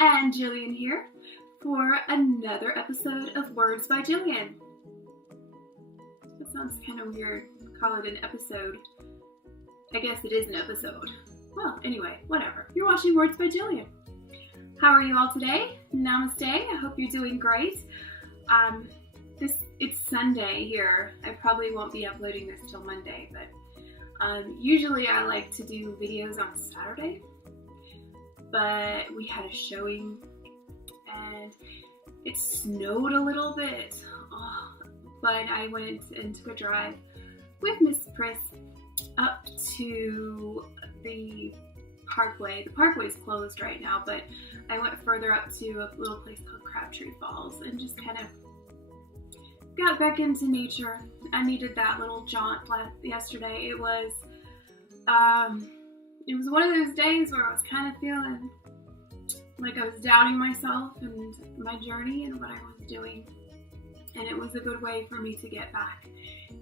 And Jillian here for another episode of Words by Jillian. That sounds kind of weird, call it an episode. I guess it is an episode. Well, anyway, whatever. You're watching Words by Jillian. How are you all today? Namaste. I hope you're doing great. It's Sunday here. I probably won't be uploading this till Monday, but usually I like to do videos on Saturday. But we had a showing and it snowed a little bit. But I went and took a drive with Miss Pris up to the parkway. The parkway's closed right now, but I went further up to a little place called Crabtree Falls and just kind of got back into nature. I needed that little jaunt yesterday. It was one of those days where I was kind of feeling like I was doubting myself and my journey and what I was doing. And it was a good way for me to get back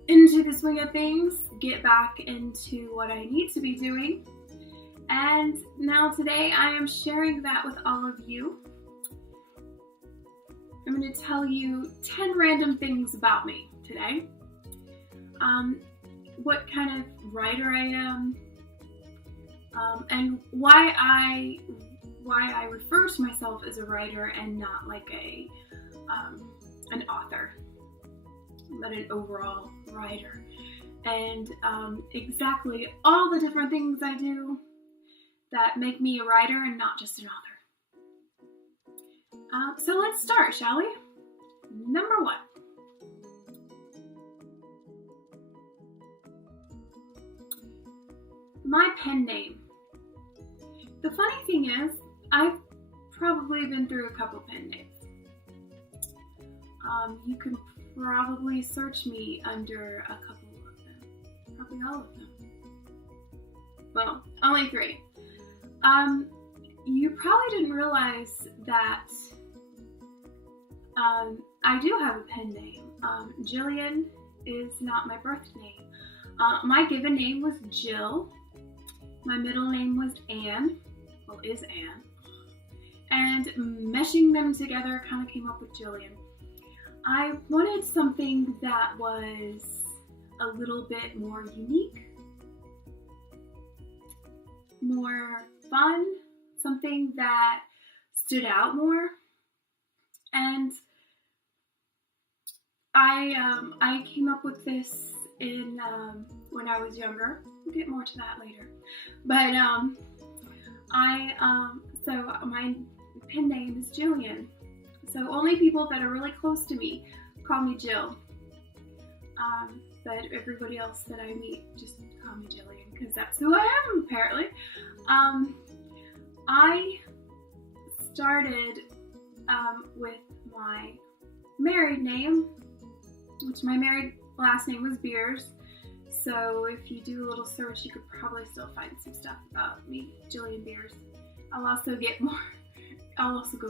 into the swing of things, get back into what I need to be doing. And now today I am sharing that with all of you. I'm going to tell you 10 random things about me today. What kind of writer I am, and why I refer to myself as a writer and not like an author, but an overall writer, and exactly all the different things I do that make me a writer and not just an author. So let's start, shall we? Number 1. My pen name. The funny thing is, I've probably been through a couple pen names. You can probably search me under a couple of them. Probably all of them. Well, only 3. You probably didn't realize that I do have a pen name. Jillian is not my birth name. My given name was Jill. My middle name was Anne. Well, is Anne. And meshing them together kind of came up with Jillian. I wanted something that was a little bit more unique, more fun, something that stood out more. And I came up with this in when I was younger. We'll get more to that later. But so my pen name is Jillian. So only people that are really close to me call me Jill. But everybody else that I meet just call me Jillian because that's who I am apparently. I started with my married name, which my married last name was Beers. So if you do a little search, you could probably still find some stuff about me, Jillian Beers. I'll also go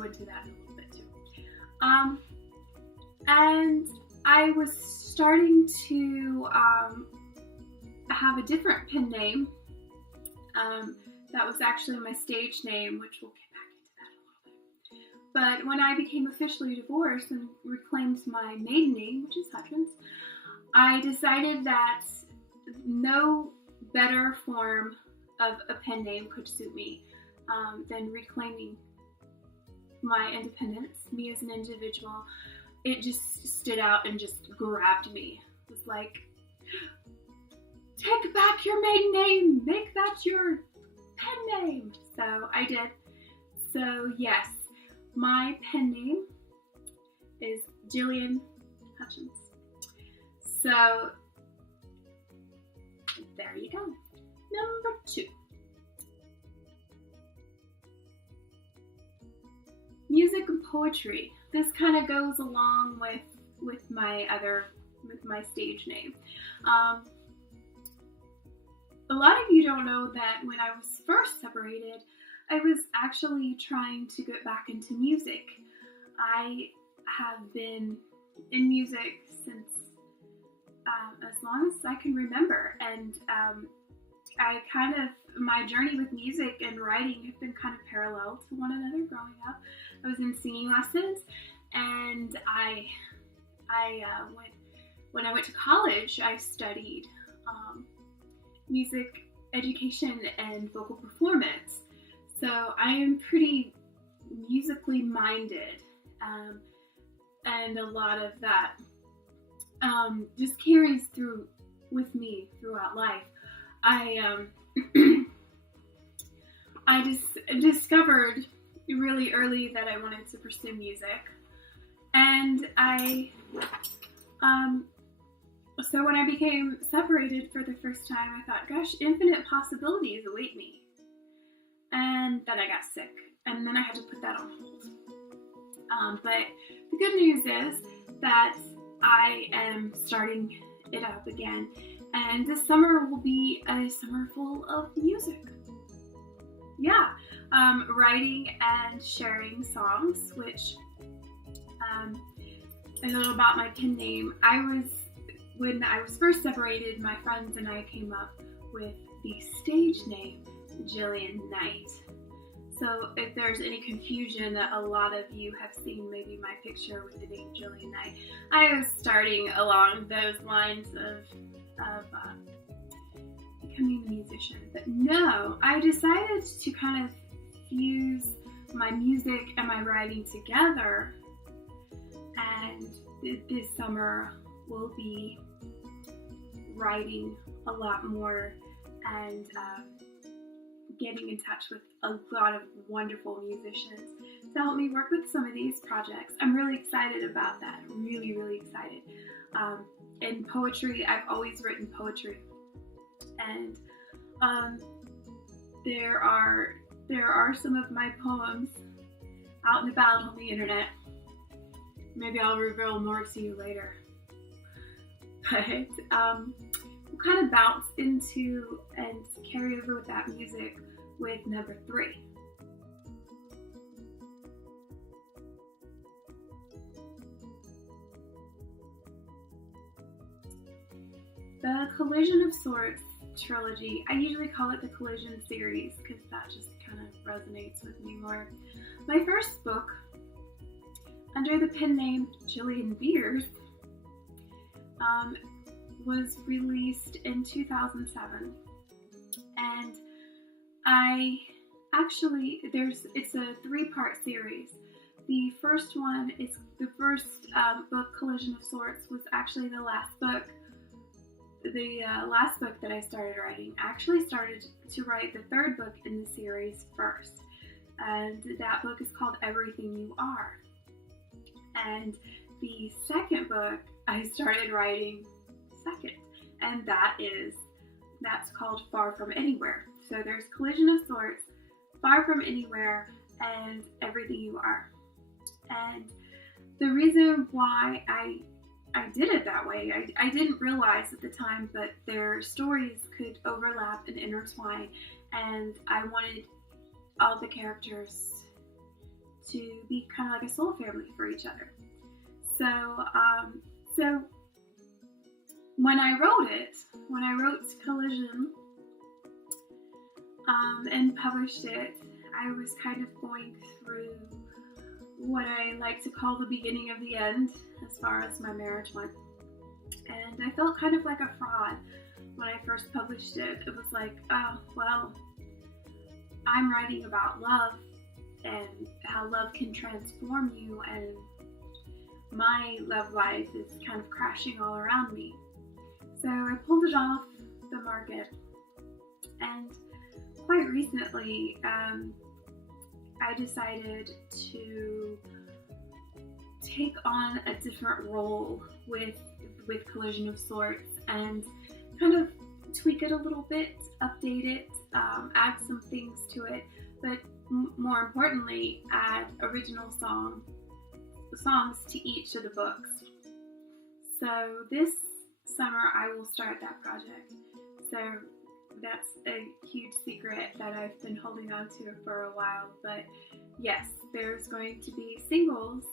into that in a little bit too. And I was starting to have a different pen name. That was actually my stage name, which we'll get back into that a little bit. But when I became officially divorced and reclaimed my maiden name, which is Hutchins, I decided that no better form of a pen name could suit me than reclaiming my independence, me as an individual. It just stood out and just grabbed me. It was like, take back your maiden name, make that your pen name. So I did. So yes, my pen name is Jillian Hutchins. So there you go. Number 2. Music and poetry. This kind of goes along with my stage name. A lot of you don't know that when I was first separated, I was actually trying to get back into music. I have been in music since as long as I can remember, and my journey with music and writing have been kind of parallel to one another growing up. was in singing lessons, and when I went to college, I studied music education and vocal performance. So I am pretty musically minded, and a lot of that just carries through with me throughout life. I discovered really early that I wanted to pursue music, and so when I became separated for the first time, I thought, gosh, infinite possibilities await me. And then I got sick, and then I had to put that on hold. But the good news is that I am starting it up again, and this summer will be a summer full of music. Yeah, writing and sharing songs, which a little about my pen name. When I was first separated, my friends and I came up with the stage name Jillian Knight. So if there's any confusion, a lot of you have seen maybe my picture with the name Jillian Knight. I was starting along those lines of becoming a musician. But no, I decided to kind of fuse my music and my writing together, and this summer we'll be writing a lot more and getting in touch with a lot of wonderful musicians to help me work with some of these projects. I'm really excited about that. I'm really, really excited. In poetry, I've always written poetry, and there are some of my poems out and about on the internet. Maybe I'll reveal more to you later. But we'll kind of bounce into and carry over with that music with number 3. The Collision of Sorts trilogy. I usually call it the Collision series because that just kind of resonates with me more. My first book, under the pen name Jillian Beers, was released in 2007, and it's a 3-part series. The first one is the first book, Collision of Sorts, was actually the last book. The last book that I started writing. I actually started to write the 3rd book in the series first, and that book is called Everything You Are. And the 2nd book I started writing second, and that's called Far From Anywhere. So there's Collision of Sorts, Far From Anywhere, and Everything You Are. And the reason why I did it that way, I didn't realize at the time that their stories could overlap and intertwine, and I wanted all the characters to be kind of like a soul family for each other. So when I wrote Collision and published it, I was kind of going through what I like to call the beginning of the end as far as my marriage went. And I felt kind of like a fraud when I first published it. It was like, oh, well, I'm writing about love and how love can transform you, and my love life is kind of crashing all around me. So I pulled it off the market, and quite recently I decided to take on a different role with Collision of Sorts and kind of tweak it a little bit, update it, add some things to it, but more importantly, add original songs to each of the books. So this summer I will start that project. So that's a huge secret that I've been holding on to for a while. But yes, there's going to be singles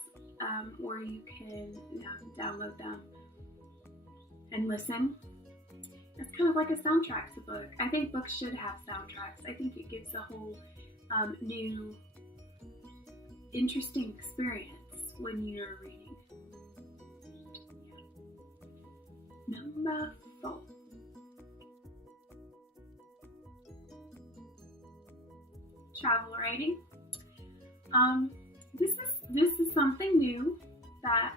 where you can download them and listen. It's kind of like a soundtrack to book. I think books should have soundtracks. I think it gives a whole new interesting experience when you're reading. Yeah. Number 4. Travel writing. This is something new that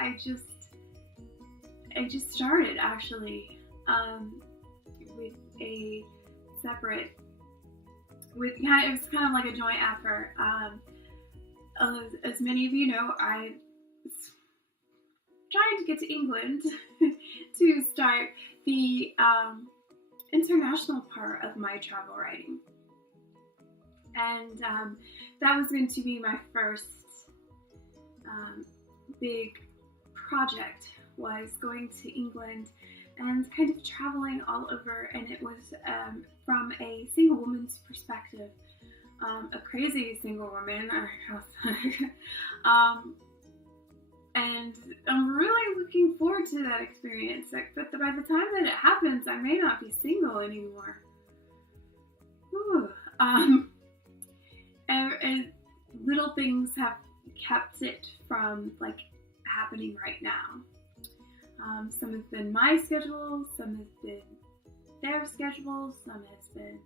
I just started actually with a separate it was kind of like a joint effort. As many of you know, I was trying to get to England to start the international part of my travel writing. And that was going to be my first big project, was going to England and kind of traveling all over. And it was from a single woman's perspective, a crazy single woman. And I'm really looking forward to that experience. But by the time that it happens, I may not be single anymore. Whew. And little things have kept it from like happening right now. Some have been my schedule, some have been their schedules, some has been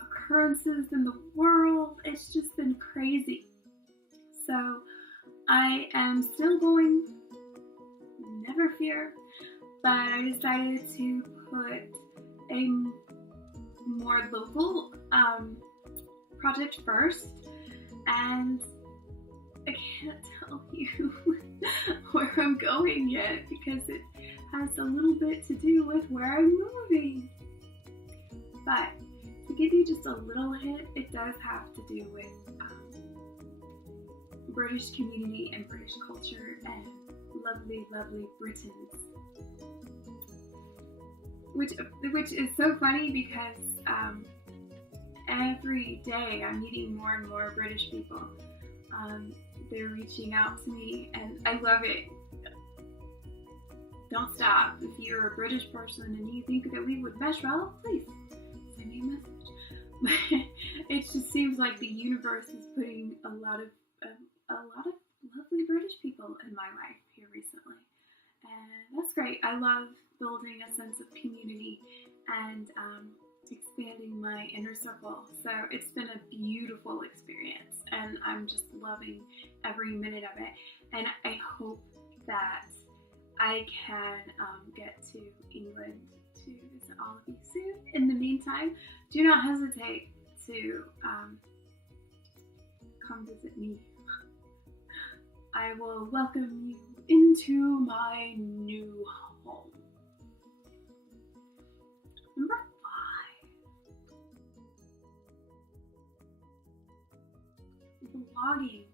occurrences in the world. It's just been crazy. So I am still going, never fear, but I decided to put a more local project first, and I can't tell you where I'm going yet because it has a little bit to do with where I'm moving. But to give you just a little hint, it does have to do with British community and British culture and lovely, lovely Britons. Which is so funny because every day I'm meeting more and more British people. They're reaching out to me and I love it. Don't stop. If you're a British person and you think that we would mesh well, please send me a message. It just seems like the universe is putting a lot of lovely British people in my life here recently. And that's great. I love building a sense of community and expanding my inner circle. So it's been a beautiful experience and I'm just loving every minute of it. And I hope that I can get to England to visit all of you soon. In the meantime, do not hesitate to come visit me. I will welcome you into my new home. Number 5. Blogging.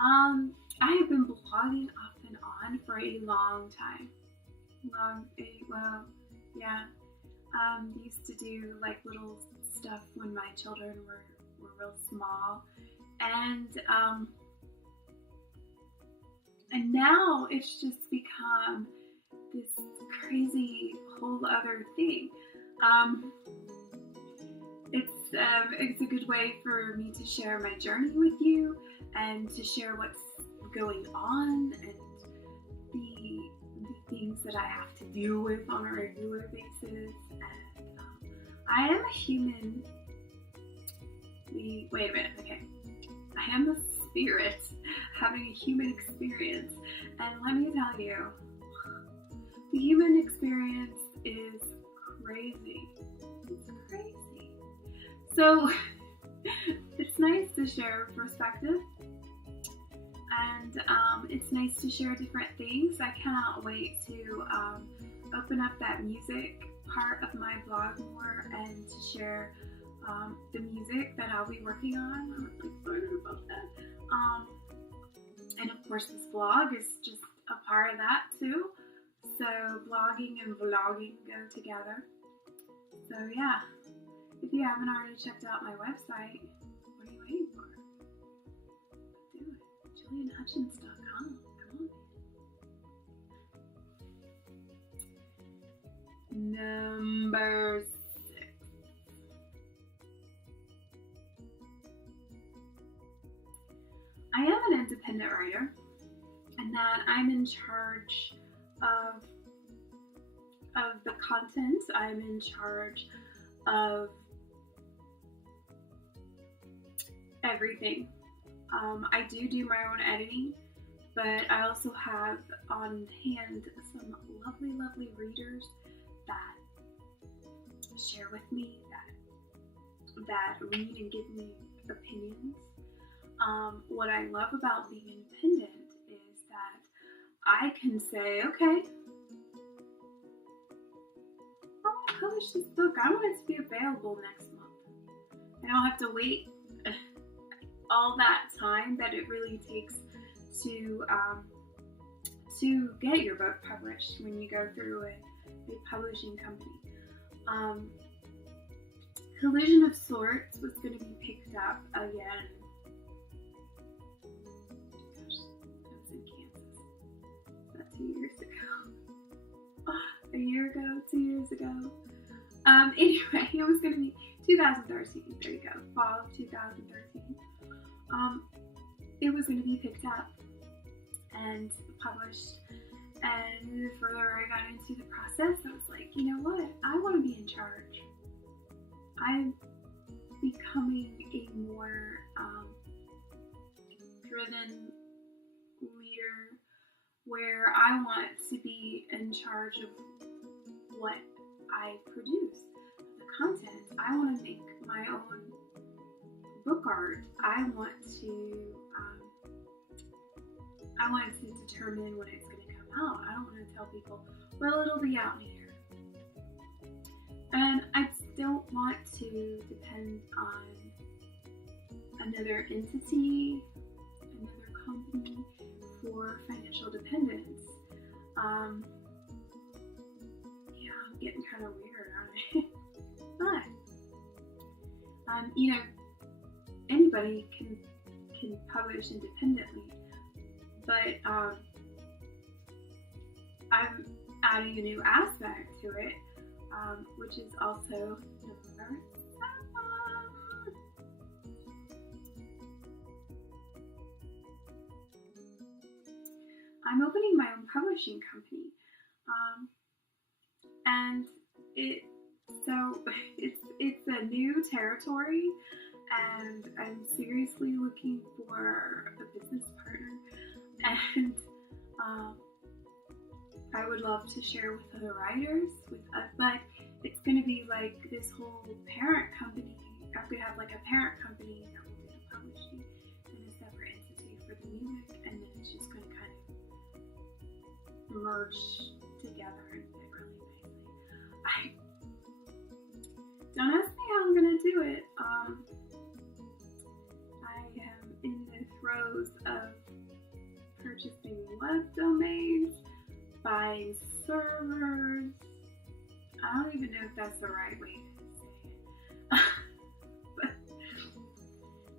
I have been blogging off and on for a long time. Used to do like little stuff when my children were real small, and now it's just become this crazy whole other thing. It's a good way for me to share my journey with you and to share what's going on and the things that I have to deal with on a regular basis. And I am a human. Wait a minute. Okay, I am a spirit having a human experience, and let me tell you, the human experience is crazy. It's crazy. So it's nice to share perspective, and it's nice to share different things. I cannot wait to open up that music part of my blog more and to share the music that I'll be working on. I'm really excited about that. And of course this blog is just a part of that too. So blogging and vlogging go together. So yeah, if you haven't already checked out my website, what are you waiting for? Do it. JillianHutchins.com. Come on. Number 6. I am an independent writer, and that I'm in charge of the content. I'm in charge of everything. I do my own editing, but I also have on hand some lovely readers that share with me, that read and give me opinions. What I love about being independent is that I can say, okay, I want to publish this book. I want it to be available next month. I don't have to wait all that time that it really takes to get your book published when you go through a publishing company. Collision of Sorts was going to be picked up again. Gosh, I was in Kansas. Was that 2 years ago? A year ago? 2 years ago? Anyway, it was going to be 2013. There you go. Fall of 2013. It was going to be picked up and published. And the further I got into the process, I was like, you know what? I want to be in charge. I'm becoming a more driven leader where I want to be in charge of what I produce, the content. I want to make my own book art. I want to determine when it's going to come out. I don't want to tell people, well, it'll be out in a year. And I don't want to depend on another entity, another company for financial dependence. Yeah, I'm getting kind of weird, aren't I? But, anybody can publish independently, but I'm adding a new aspect to it, which is also number 7. I'm opening my own publishing company, and it's a new territory, and I'm seriously looking for a business partner, and I would love to share with other writers, but it's going to be like this whole parent company. I'm going to have like a parent company that will do the publishing and a separate entity for the music, and then it's just going to kind of merge together and fit really nicely. Don't ask me how I'm going to do it. I am in the throes of purchasing web domains, buying servers. I don't even know if that's the right way to say it. But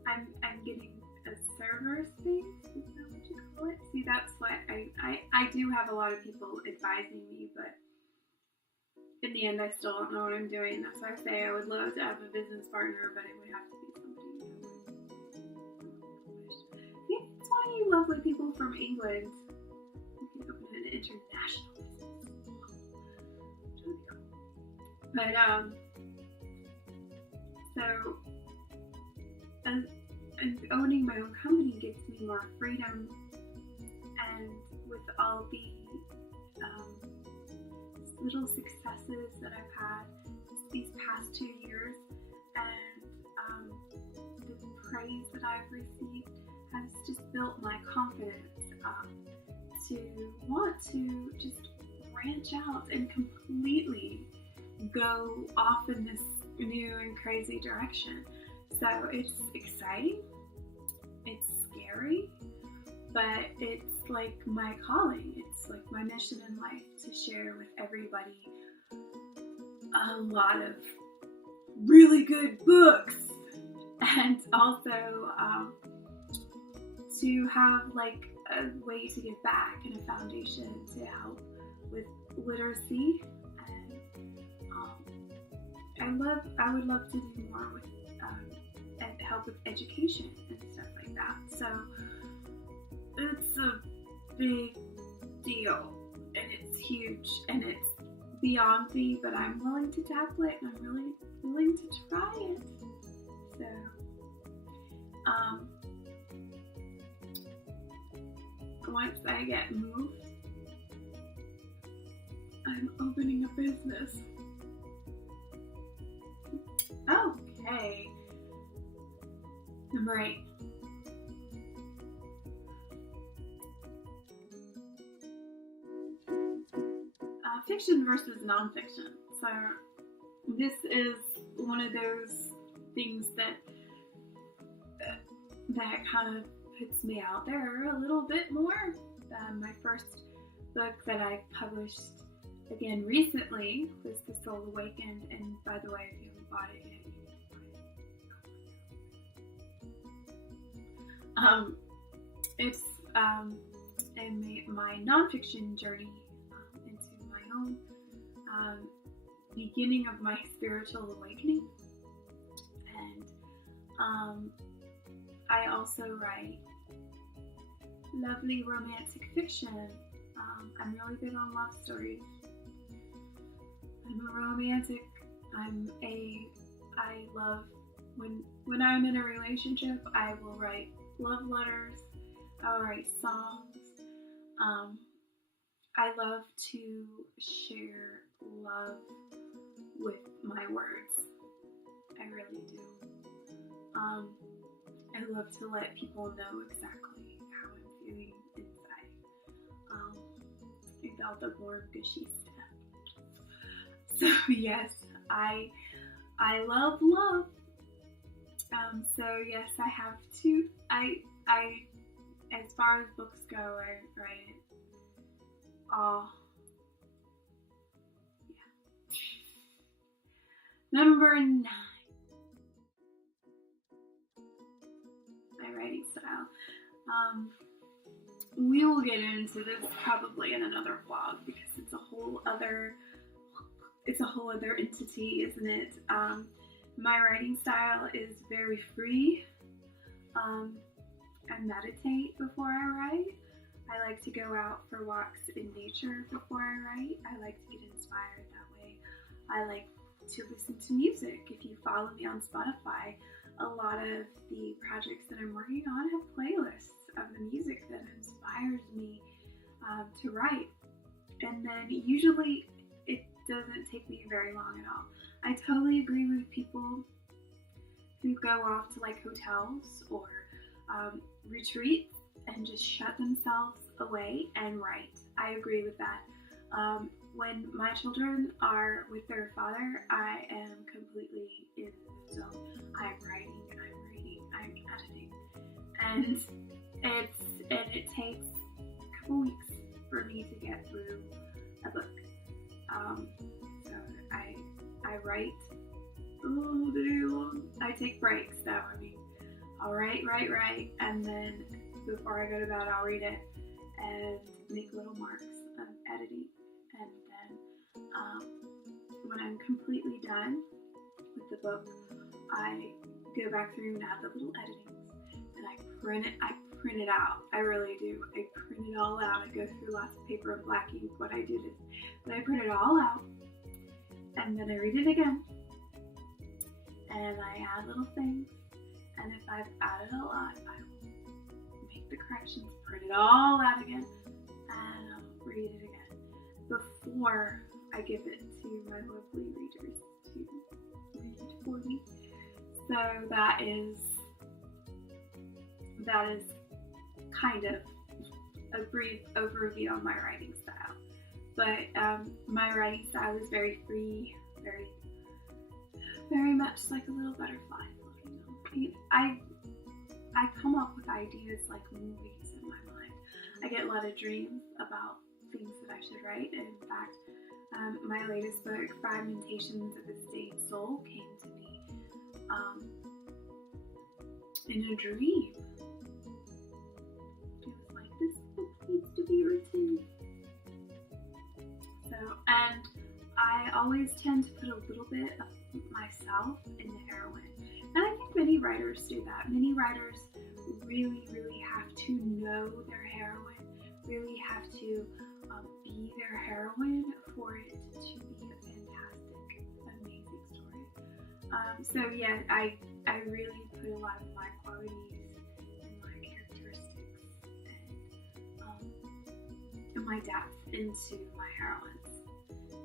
I'm getting a server space, is that what you call it? See, that's what I do have a lot of people advising me, but in the end I still don't know what I'm doing. That's why I say I would love to have a business partner, but it would have to be somebody who it's one of you lovely people from England. You can open an international business. But so and owning my own company gives me more freedom, and with all the little successes that I've had these past 2 years, and the praise that I've received has just built my confidence to want to just branch out and completely go off in this new and crazy direction. So it's exciting, it's scary, but it's like my calling. It's like my mission in life to share with everybody a lot of really good books, and also to have like a way to give back and a foundation to help with literacy. And I would love to do more with and help with education and stuff like that. So it's a big deal, and it's huge, and it's beyond me, but I'm willing to tackle it, and I'm really willing to try it. So, once I get moved, I'm opening a business. Okay. Number 8. Fiction versus nonfiction. So this is one of those things that kind of puts me out there a little bit more. My first book that I published again recently was The Soul Awakened, and by the way, if you haven't bought it yet, you need to buy it. It's my nonfiction journey into my own beginning of my spiritual awakening, and I also write lovely romantic fiction. I'm really big on love stories. I'm a romantic. I love when I'm in a relationship, I will write love letters. I will write songs. I love to share love with my words. I really do. I love to let people know exactly how I'm feeling inside. About the more gushy stuff. So yes, I love love. So yes, I have to. I as far as books go, I write it all. Yeah. Number 9. My writing style. We will get into this probably in another vlog because it's a whole other entity, isn't it? My writing style is very free. I meditate before I write. I like to go out for walks in nature before I write. I like to get inspired that way. I like to listen to music. If you follow me on Spotify, a lot of the projects that I'm working on have playlists of the music that inspires me to write. And then usually it doesn't take me very long at all. I totally agree with people who go off to like hotels or retreats and just shut themselves away and write. I agree with that. When my children are with their father, I am completely in the zone. I'm writing, I'm reading, I'm editing, and it takes a couple weeks for me to get through a book. So I write all day long. I take breaks though. I mean, I'll write, and then before I go to bed, I'll read it and make little marks of editing. And then when I'm completely done with the book, I go back through and add the little editings, and I print it out. I really do. I print it all out. I go through lots of paper and black ink. What I did is that I print it all out, and then I read it again, and I add little things. And if I've added a lot, I will make the corrections, print it all out again, and I'll read it again before I give it to my lovely readers to read for me. So that is kind of a brief overview on my writing style. But my writing style is very free, very much like a little butterfly. I come up with ideas like movies in my mind. I get a lot of dreams about things that I should write. And in fact, my latest book, Fragmentations of a Stayed Soul, came to me in a dream. It was like, this book needs to be written. So, and I always tend to put a little bit of myself in the heroine. And I think many writers do that. Many writers really, really have to know their heroine, really have to be their heroine for it to be a fantastic, amazing story. So yeah, I really put a lot of my qualities and my characteristics and my depth into my heroines.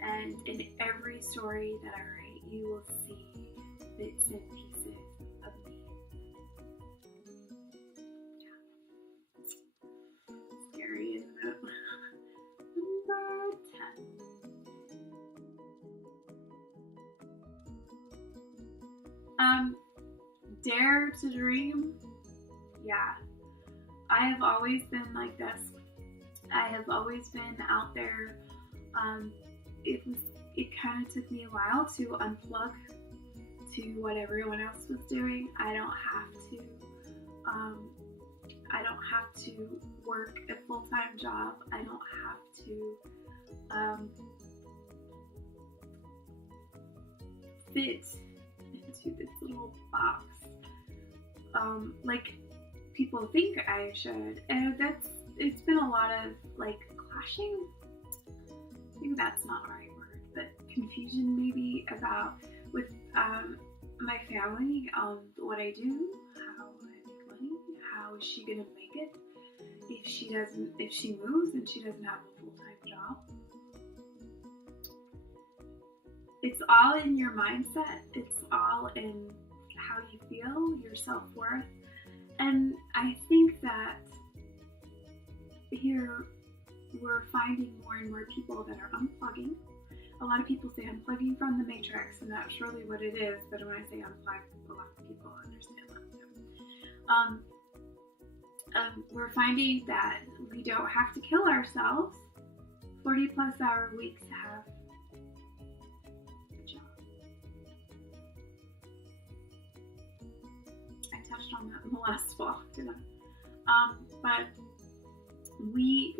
And in every story that I write, you will see bits and pieces of me. Yeah. Scary, isn't it? Number 10. Dare to dream. Yeah. I have always been like this. I have always been out there. It kind of took me a while to unplug to what everyone else was doing. I don't have to work a full-time job. I don't have to fit into this little box like people think I should. And it's been a lot of like clashing. I think that's not the right word, but confusion maybe about with my family on what I do, how I make money, how is she gonna make it if she moves and she doesn't have a full-time job. It's all in your mindset. It's all in how you feel, your self-worth. And I think that here we're finding more and more people that are unplugging. A lot of people say unplugging from the matrix, and that's really what it is. But when I say unplug, a lot of people understand that too. We're finding that we don't have to kill ourselves 40+ hour weeks to have a job. I touched on that in the last vlog, didn't I? But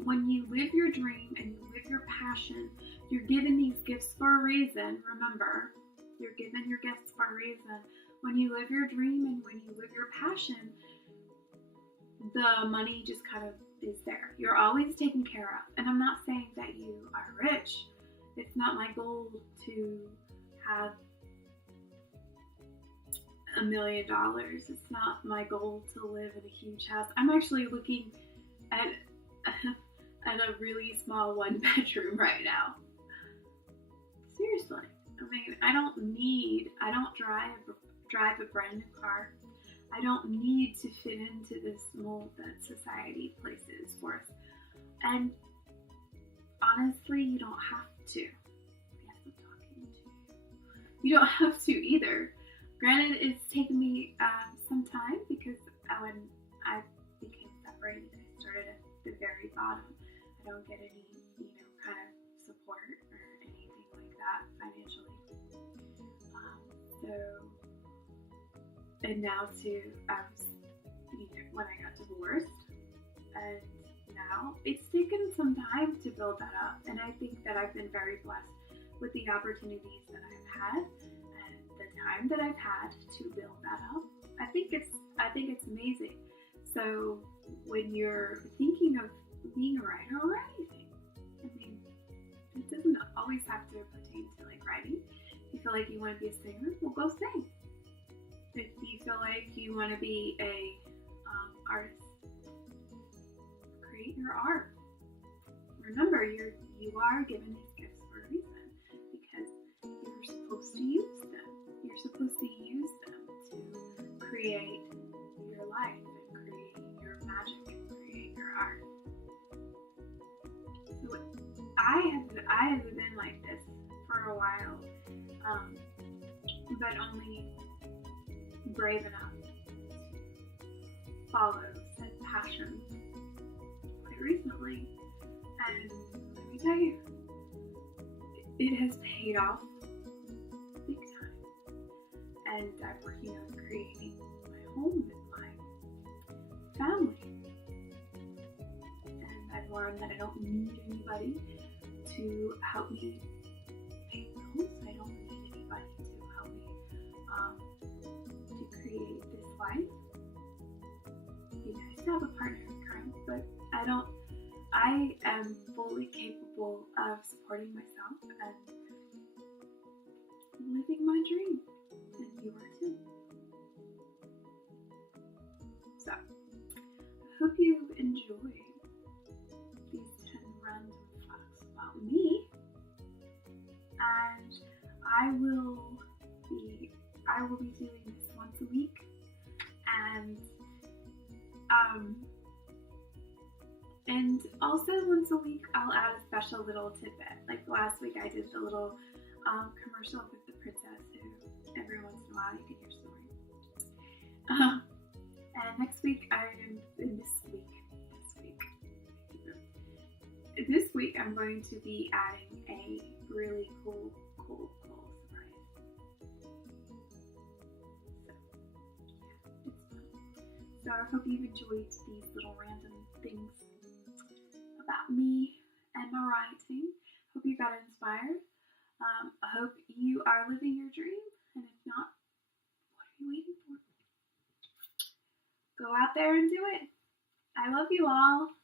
when you live your dream and you live your passion, you're given these gifts for a reason. Remember, you're given your gifts for a reason. When you live your dream and when you live your passion, the money just kind of is there. You're always taken care of. And I'm not saying that you are rich. It's not my goal to have $1 million. It's not my goal to live in a huge house. I'm actually looking at a really small 1-bedroom right now. Seriously. I mean, I don't drive a brand new car. I don't need to fit into this mold that society places for us. And honestly, you don't have to. Yes, I'm talking to you. You don't have to either. Granted, it's taken me some time because when I became separated, I started at the very bottom. I don't get any, kind of support or anything like that financially. And now when I got divorced, and now it's taken some time to build that up. And I think that I've been very blessed with the opportunities that I've had and the time that I've had to build that up. I think it's amazing. So when you're thinking of being a writer or anything, I mean, it doesn't always have to pertain to like writing. If you feel like you want to be a singer, well, go sing. If you feel like you want to be a artist, create your art. Remember, you are given these gifts for a reason because you're supposed to use them. You're supposed to use them to create your life and create your magic and create your art. So I have been like this for a while, but only brave enough to follow said passion quite recently. And let me tell you, it has paid off big time. And I'm working on creating my home with my family. And I've learned that I don't need anybody to help me pay bills. I don't need anybody to help me to create to have a partner in crime, but I am fully capable of supporting myself and living my dream, and you are too. So, I hope you enjoyed these 10 random facts about me, and I will be doing this once a week, and also once a week I'll add a special little tidbit. Like last week I did a little commercial with the princess who every once in a while you can hear story. And this week I'm going to be adding a really cool surprise. So I hope you've enjoyed these little random things about me and my writing. Hope you got inspired. I hope you are living your dream, and if not, what are you waiting for? Go out there and do it. I love you all.